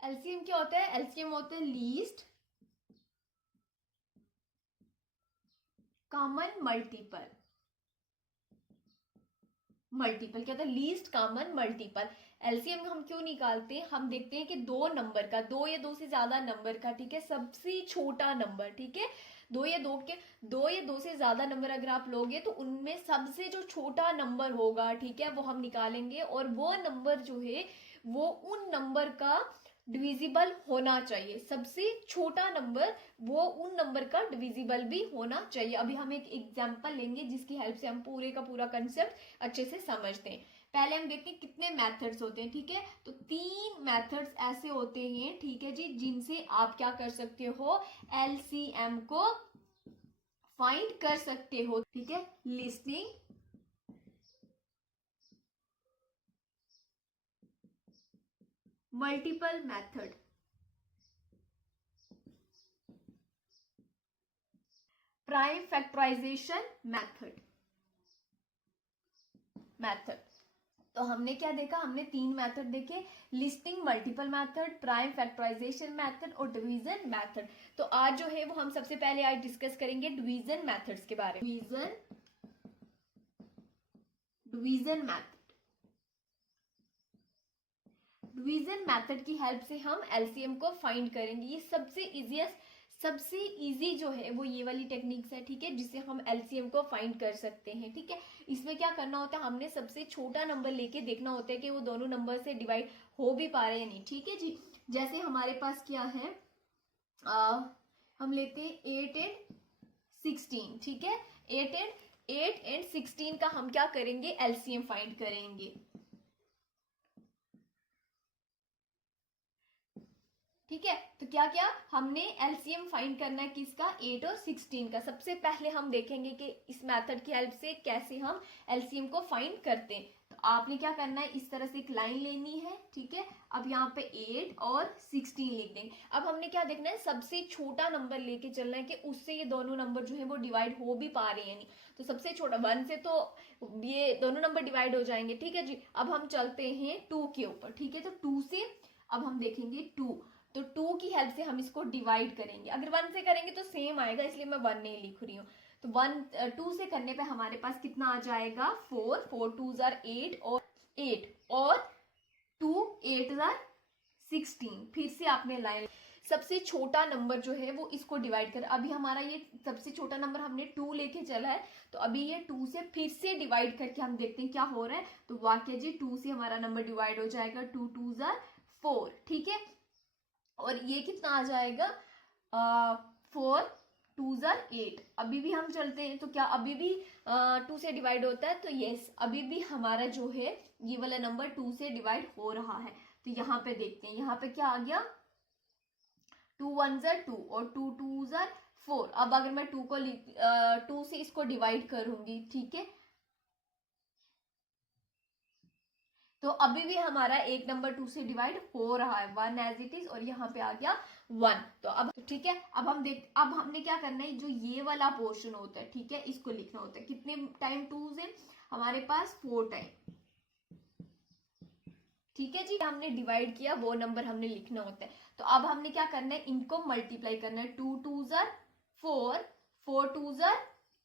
LCM क्या होता है? एलसीएम होता है लीस्ट कॉमन मल्टीपल। मल्टीपल क्या होता है? Least common multiple. एलसीएम हम क्यों निकालते हैं? हम देखते हैं कि दो नंबर का, दो या दो से ज्यादा नंबर का, ठीक है, सबसे छोटा नंबर, ठीक है, दो या दो से ज्यादा नंबर अगर आप लोगे तो उनमें सबसे जो छोटा नंबर होगा, ठीक है, वो हम निकालेंगे, और वो नंबर जो है वो उन नंबर का डिविजिबल होना चाहिए। सबसे छोटा नंबर वो उन नंबर का डिविजिबल भी होना चाहिए। अभी हम एक एग्जांपल लेंगे जिसकी हेल्प से हम पूरे का पूरा कंसेप्ट अच्छे से समझते हैं। पहले हम देखते हैं कितने मेथड्स होते हैं, ठीक है। तो 3 मेथड्स ऐसे होते हैं, ठीक है जी, जिनसे आप क्या कर सकते हो? एलसीएम को फाइंड कर सकते हो, ठीक है। Listing, multiple method, prime factorisation method. तो हमने क्या देखा? हमने 3 मेथड देखे, listing, multiple method, prime factorisation method और डिवीजन मेथड। तो आज जो है वो हम सबसे पहले आज डिस्कस करेंगे डिवीजन मेथड्स के बारे में। डिवीजन मेथड, डिवीजन मेथड की हेल्प से हम एलसीएम को फाइंड करेंगे। ये सबसे इजी जो है वो ये वाली टेक्निक्स है, ठीक है, जिससे हम एलसीएम को फाइंड कर सकते हैं, ठीक है। इसमें क्या करना होता है? हमने सबसे छोटा नंबर लेके देखना होता है कि वो दोनों नंबर से डिवाइड हो भी पा रहे हैं नहीं, ठीक है जी। जैसे हमारे पास क्या है, हम लेते हैं 8 एंड 16, ठीक है। 8 एंड 16 का हम क्या करेंगे? एलसीएम फाइंड करेंगे, ठीक है। तो क्या क्या हमने एलसीएम फाइंड करना है? किसका? 8 और 16 का। सबसे पहले हम देखेंगे कि इस मेथड की हेल्प से कैसे हम एलसीएम को फाइंड करते हैं। तो आपने क्या करना है? इस तरह से एक लाइन लेनी है, ठीक है। अब यहाँ पे 8 और 16 लिख देंगे। अब हमने क्या देखना है? सबसे छोटा नंबर लेके चलना है कि उससे ये दोनों नंबर जो है वो डिवाइड हो भी पा रहे हैं नहीं। तो सबसे छोटा 1 से तो ये दोनों नंबर डिवाइड हो जाएंगे, ठीक है जी। अब हम चलते हैं 2 के ऊपर, ठीक है। तो 2 से अब हम देखेंगे 2। तो 2 की हेल्प से हम इसको डिवाइड करेंगे। अगर 1 से करेंगे तो सेम आएगा, इसलिए मैं 1 नहीं लिख रही हूँ। तो 2 से करने पे हमारे पास कितना आ जाएगा? 4, 4 2 जार 8 और 8 और 2 8 जार 16। फिर से आपने लाइन, सबसे छोटा नंबर जो है वो इसको डिवाइड कर, अभी हमारा ये सबसे छोटा नंबर हमने 2 लेके चला है, तो अभी ये 2 से फिर से डिवाइड करके हम देखते हैं क्या हो रहा है। तो वाक्य जी 2 से हमारा नंबर डिवाइड हो जाएगा, 2 2 जार 4, ठीक है। और ये कितना आ जाएगा? 4 2 जार 8। अभी भी हम चलते हैं, तो क्या अभी भी 2 से डिवाइड होता है? तो यस, अभी भी हमारा जो है ये वाला नंबर 2 से डिवाइड हो रहा है। तो यहाँ पे देखते हैं, यहाँ पे क्या आ गया? 2 1 जार 2 और 2 2 जार 4। अब अगर मैं 2 से इसको डिवाइड करूंगी, ठीक है, तो अभी भी हमारा एक नंबर 2 से डिवाइड हो रहा है, 1 एज इट इज, और यहाँ पे आ गया 1। तो अब ठीक है, अब हमने क्या करना है? जो ये वाला पोर्शन होता है, ठीक है, इसको लिखना होता है कितने टाइम? 2 से हमारे पास 4 टाइम, ठीक है जी। हमने डिवाइड किया वो नंबर हमने लिखना होता है। तो अब हमने क्या करना है? इनको मल्टीप्लाई करना है। 2 2 जार 4, 4 2 जार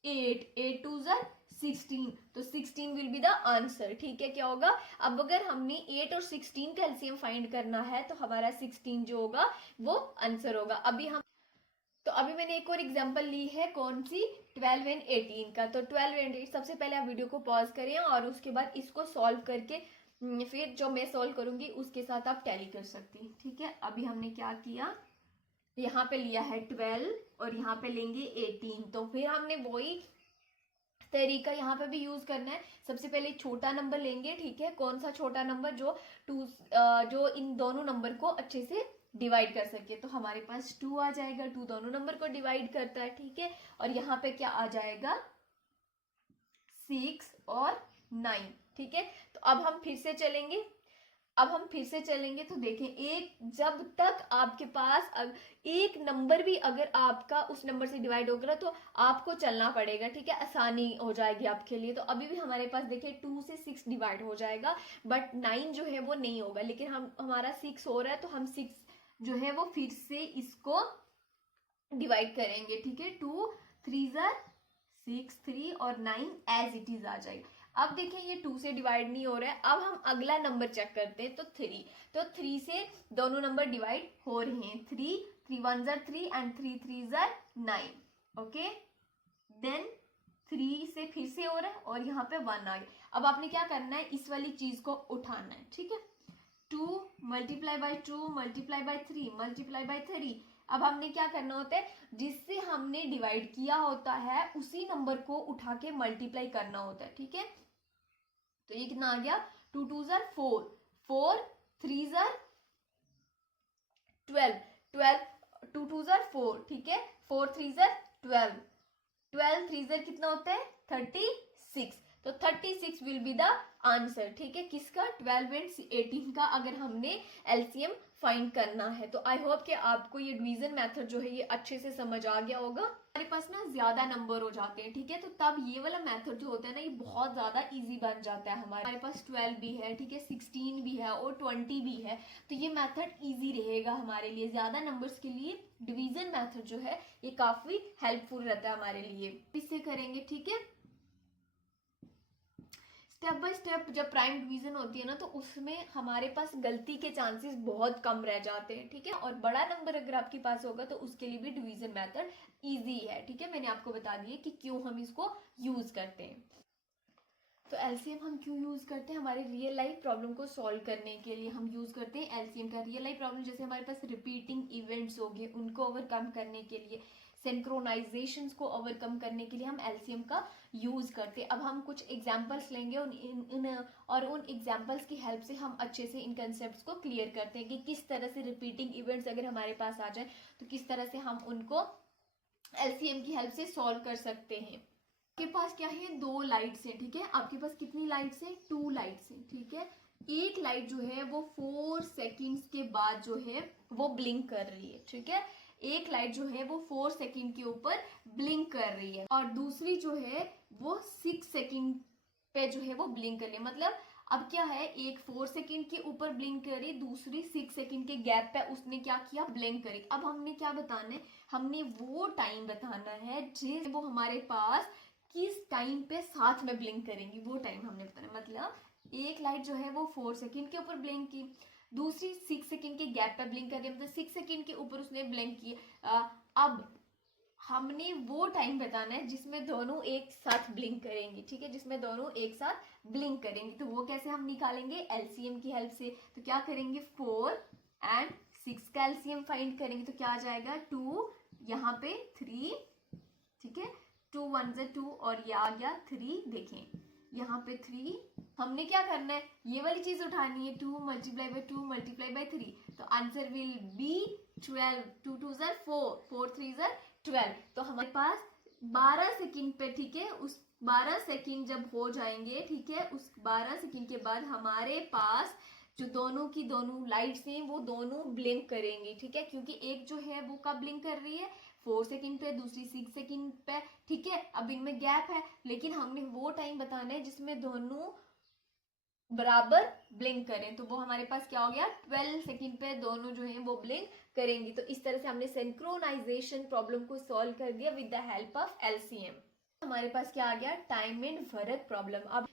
8, 8 2 जार 16। तो 16 विल बी द आंसर, ठीक है। क्या होगा? अब अगर हमने 8 और 16 का एलसीएम फाइंड करना है तो हमारा 16 जो होगा वो आंसर होगा। अभी मैंने एक और एग्जांपल ली है, कौन सी? 12 एंड 18 का। तो 12 एंड 8, सबसे पहले आप वीडियो को पॉज करें और उसके बाद इसको सॉल्व करके फिर जो मैं सॉल्व करूंगी उसके साथ आप टैली कर सकते हैं, ठीक है। अभी हमने क्या किया? यहाँ पे लिया है 12 और यहाँ पे लेंगे 18। तो फिर हमने वही तरीका यहाँ पे भी यूज करना है। सबसे पहले छोटा नंबर लेंगे, ठीक है। कौन सा छोटा नंबर? जो इन दोनों नंबर को अच्छे से डिवाइड कर सके। तो हमारे पास 2 आ जाएगा, 2 दोनों नंबर को डिवाइड करता है, ठीक है। और यहाँ पे क्या आ जाएगा? 6 और 9, ठीक है। तो अब हम फिर से चलेंगे, अब हम फिर से चलेंगे तो देखें, एक जब तक आपके पास एक नंबर भी अगर आपका उस नंबर से डिवाइड होगा तो आपको चलना पड़ेगा, ठीक है, आसानी हो जाएगी आपके लिए। तो अभी भी हमारे पास देखिए 2 से 6 डिवाइड हो जाएगा, बट 9 जो है वो नहीं होगा, लेकिन हम हमारा 6 हो रहा है तो हम 6 जो है वो फिर से इसको डिवाइड करेंगे, ठीक है। 2 3 जार 6, 3 और 9 एज इट इज आ जाएगा। अब देखें ये 2 से डिवाइड नहीं हो रहा है। अब हम अगला नंबर चेक करते हैं, तो 3, तो 3 से दोनों नंबर डिवाइड हो रहे हैं। 3 3 1 जार 3 एंड 3 3 जार 9, ओके। देन 3 से फिर से हो रहा है और यहाँ पे 1 आ गया। अब आपने क्या करना है, इस वाली चीज को उठाना है, ठीक है। 2 multiply by 2 multiply by 3 multiply by 3। अब हमने क्या करना होता है, जिससे हमने डिवाइड किया होता है उसी नंबर को उठा के मल्टीप्लाई करना होता है, ठीक है। तो ये कितना आ गया, 2 2 जार 4, 4 3 जार 12, 12 2 2 जार 4, ठीक है। 4 3 जार 12, 12 3 जार कितना होता है 36। तो 36 विल बी द आंसर, ठीक है, किसका, 12 एंड 18 का, अगर हमने एलसीएम फाइंड करना है। तो आई होप कि आपको ये डिवीजन मेथड जो है ये अच्छे से समझ आ गया होगा। हमारे पास ना ज्यादा नंबर हो जाते हैं, ठीक है, तो तब ये वाला मेथड जो होता है ना ये बहुत ज्यादा इजी बन जाता है। हमारे पास 12 भी है, ठीक है, 16 भी है और 20 भी है, तो ये मेथड इजी रहेगा हमारे लिए। ज्यादा नंबर्स के लिए डिवीजन मेथड जो है ये काफी हेल्पफुल रहता है हमारे लिए। इससे करेंगे, ठीक है। स्टेप बाय स्टेप जब प्राइम डिवीजन होती है ना तो उसमें हमारे पास गलती के चांसेस बहुत कम रह जाते हैं, ठीक है। और बड़ा नंबर अगर आपके पास होगा तो उसके लिए भी डिवीजन मेथड इजी है, ठीक है। मैंने आपको बता दिया कि क्यों हम इसको यूज करते हैं। तो एलसीएम हम क्यों यूज करते हैं, हमारे रियल लाइफ प्रॉब्लम को सॉल्व करने के लिए हम यूज करते हैं एलसीएम का। रियल लाइफ प्रॉब्लम जैसे हमारे पास रिपीटिंग इवेंट्स हो गए उनको ओवरकम करने के लिए, सिंक्रोनाइजेशंस को ओवरकम करने के लिए हम एलसीएम का यूज करते हैं। अब हम कुछ एग्जांपल्स लेंगे और उन एग्जांपल्स की हेल्प से हम अच्छे से इन कंसेप्ट्स को क्लियर करते हैं कि किस तरह से रिपीटिंग इवेंट्स अगर हमारे पास आ जाए तो किस तरह से हम उनको एलसीएम की हेल्प से सॉल्व कर सकते हैं। आपके पास क्या है, 2 लाइट्स हैं, ठीक है। आपके पास कितनी लाइट्स हैं, 2 लाइट्स हैं, ठीक है। एक लाइट जो है वो 4 सेकंड्स के बाद जो है वो ब्लिंक कर रही है, ठीक है। एक लाइट जो है वो 4 सेकंड के ऊपर ब्लिंक कर रही है और दूसरी जो है वो 6 सेकंड पे जो है वो ब्लिंक कर रही है। मतलब अब क्या है, एक 4 सेकंड के ऊपर ब्लिंक करी, दूसरी 6 सेकंड के गैप पे उसने क्या किया, ब्लिंक करी। अब हमने क्या बताना है, हमने वो टाइम बताना है जिस वो हमारे पास किस टाइम पे साथ में ब्लिंक करेंगी, वो टाइम हमने बताना। मतलब एक लाइट जो है वो 4 सेकंड के ऊपर ब्लिंक की, दूसरी 6 सेकंड के गैप पे ब्लिंक कर रही है, मतलब 6 सेकंड के ऊपर उसने ब्लिंक की। अब हमने वो टाइम बताना है जिसमें दोनों एक साथ ब्लिंक करेंगी, ठीक है, जिसमें दोनों एक साथ ब्लिंक करेंगी। तो वो कैसे हम निकालेंगे, एलसीएम की हेल्प से। तो क्या करेंगे, 4 एंड 6 का एलसीएम फाइंड करेंगे तो क्या आ जाएगा, 2 यहाँ पे 3, ठीक है, 2 1 ज़ा 2 और ये आ गया 3। देखें यहाँ पे 3, हमने क्या करना है, ये वाली चीज उठानी है, 2 मल्टीप्लाई बाई 2 मल्टीप्लाई बाई 3, तो आंसर विल बी 12। 2 2 ज़ा 4, 4 3 ज़ा 12। तो हमारे पास 12 सेकंड पे, ठीक है, उस 12 सेकंड जब हो जाएंगे, ठीक है, उस 12 सेकंड के बाद हमारे पास जो दोनों की दोनों लाइट्स हैं वो दोनों ब्लिंक करेंगी, ठीक है, क्योंकि एक जो है वो कब ब्लिंक कर रही है, 4 सेकंड पे, दूसरी 6 सेकंड पे, ठीक है। अब इनमें गैप है, लेकिन हमने वो टाइम बताना है जिसमें दोनों बराबर ब्लिंक करें। तो वो हमारे पास क्या हो गया, 12 सेकंड पे दोनों जो है वो ब्लिंक करेंगी। तो इस तरह से हमने सिंक्रोनाइजेशन प्रॉब्लम को सॉल्व कर दिया with the help of LCM. हमारे पास क्या आ गया, टाइम एंड वर्क प्रॉब्लम। अब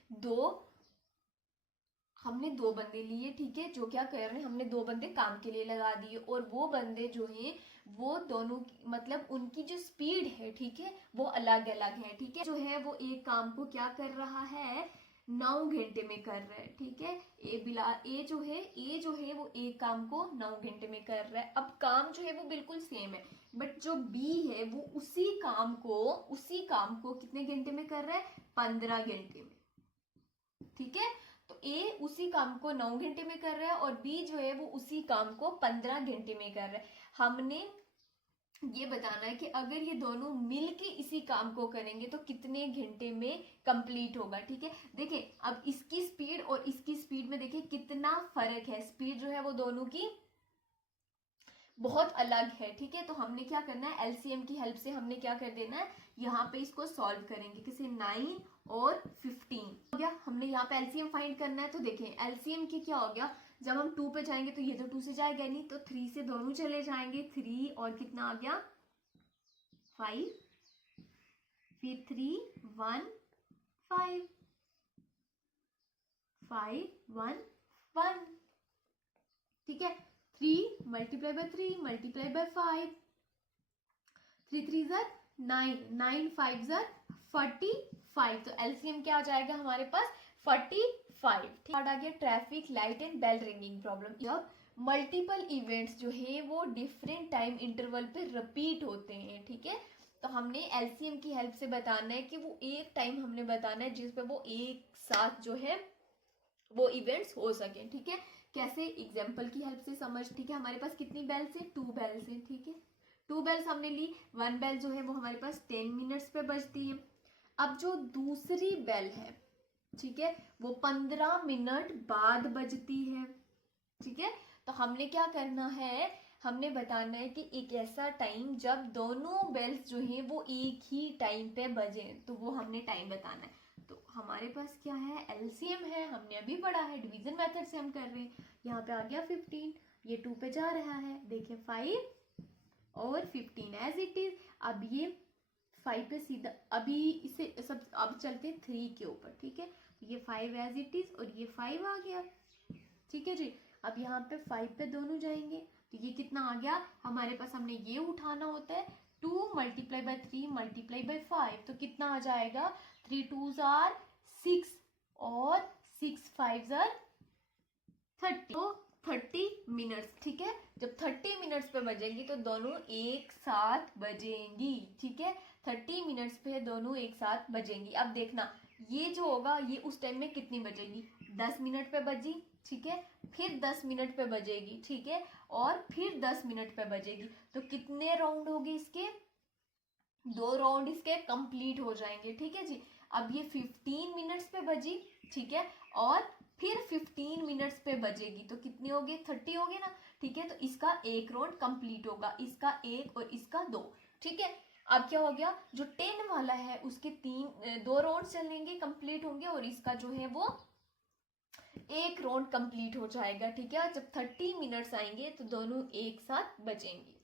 हमने 2 बंदे लिए, ठीक है, जो क्या कर रहे हैं, हमने 2 बंदे काम के लिए लगा दिए और वो बंदे जो हैं वो दोनों मतलब उनकी जो स्पीड है, ठीक है, वो अलग अलग है, ठीक है। जो है वो एक काम को क्या कर रहा है, 9 घंटे में कर रहा है, ठीक है। ए जो है वो एक काम को 9 घंटे में कर रहा है। अब काम जो है वो बिल्कुल सेम है, बट जो बी है वो उसी काम को कितने घंटे में कर रहा है, 15 घंटे में, ठीक है। तो ए उसी काम को 9 घंटे में कर रहा है और बी जो है वो उसी काम को 15 घंटे में कर रहा है। हमने ये बताना है कि अगर ये दोनों मिलके इसी काम को करेंगे तो कितने घंटे में कंप्लीट होगा। ठीक है, देखिए अब इसकी स्पीड और इसकी स्पीड में देखिए कितना फर्क है, स्पीड जो है वो दोनों की बहुत अलग है। ठीक है, तो हमने क्या करना है, एलसीएम की हेल्प से हमने क्या कर देना है, यहाँ पे इसको सॉल्व करेंगे। किसे, 9 और 15 हो गया। हमने यहाँ पे एलसीएम फाइंड करना है, तो देखें एलसीएम की क्या हो गया, जब हम 2 पे जाएंगे तो ये तो 2 से जाएगा नहीं, तो 3 से दोनों चले जाएंगे, 3 और कितना आ गया 5, फिर 3 1 5 5 1 1। ठीक है, 3 मल्टीप्लाई बाय 3 मल्टीप्लाई बाय 5, 3 3 ज़र 9, 9 5 ज़र 45। तो एलसीएम क्या आ जाएगा हमारे पास 45। ठीक आ गया traffic light and bell ringing problem. जब मल्टीपल इवेंट्स जो है वो डिफरेंट टाइम इंटरवल पे रिपीट होते हैं, ठीक है, तो हमने एलसीएम की हेल्प से बताना है कि वो एक टाइम हमने बताना है जिसपे वो एक साथ जो है वो इवेंट्स हो सके। ठीक है, कैसे, एग्जाम्पल की हेल्प से समझ। ठीक है, हमारे पास कितनी बेल्स है, 2 बेल्स है। ठीक है, 2 बेल्स हमने ली, 1 बेल जो है वो हमारे पास 10 मिनट्स पे बजती है। अब जो दूसरी बेल है, ठीक है, वो 15 मिनट बाद बजती है। ठीक है, तो हमने क्या करना है, हमने बताना है कि एक ऐसा टाइम जब दोनों बेल्स जो है वो एक ही टाइम पे बजे, तो वो हमने टाइम बताना है। तो हमारे पास क्या है, एलसीएम है, हमने अभी पढ़ा है, डिवीजन मेथड से हम कर रहे हैं। यहाँ पे आ गया 15, ये 2 पे जा रहा है, देखिए 5 और 15 एज इट इज। अब ये 5 पे सीधा, अभी इसे सब अब चलते 3 के ऊपर। ठीक है, ये 5 एज इट इज और ये 5 आ गया। ठीक है जी, अब यहाँ पे 5 पे दोनों जाएंगे, तो ये कितना आ गया हमारे पास, हमने ये उठाना होता है 2 मल्टीप्लाई बाय 3 मल्टीप्लाई बाय 5, तो कितना आ जाएगा 3 2s आर 6 और 6 5s आर 30, तो 30 मिनट्स। ठीक है, जब 30 मिनट्स पे बजेंगी तो दोनों एक साथ बजेंगी। ठीक है, 30 मिनट्स पे दोनों एक साथ बजेंगी। अब देखना ये जो होगा ये उस टाइम में कितनी बजेगी, 10 मिनट पे बजी, ठीक है, फिर 10 मिनट पे बजेगी, ठीक है, और फिर 10 मिनट पे बजेगी, तो कितने राउंड होंगे इसके, 2 राउंड इसके कंप्लीट हो जाएंगे। ठीक है जी, अब ये 15 मिनट्स पे बजी, ठीक है, और फिर 15 मिनट्स पे बजेगी, तो कितने हो गए 30 हो गए ना। ठीक है, तो इसका एक राउंड कंप्लीट होगा, इसका एक और इसका 2। ठीक है, अब क्या हो गया, जो 10 वाला है उसके 2 राउंड चलेंगे कंप्लीट होंगे, और इसका जो है वो एक राउंड कंप्लीट हो जाएगा। ठीक है, जब 30 मिनट्स आएंगे तो दोनों एक साथ बजेंगे।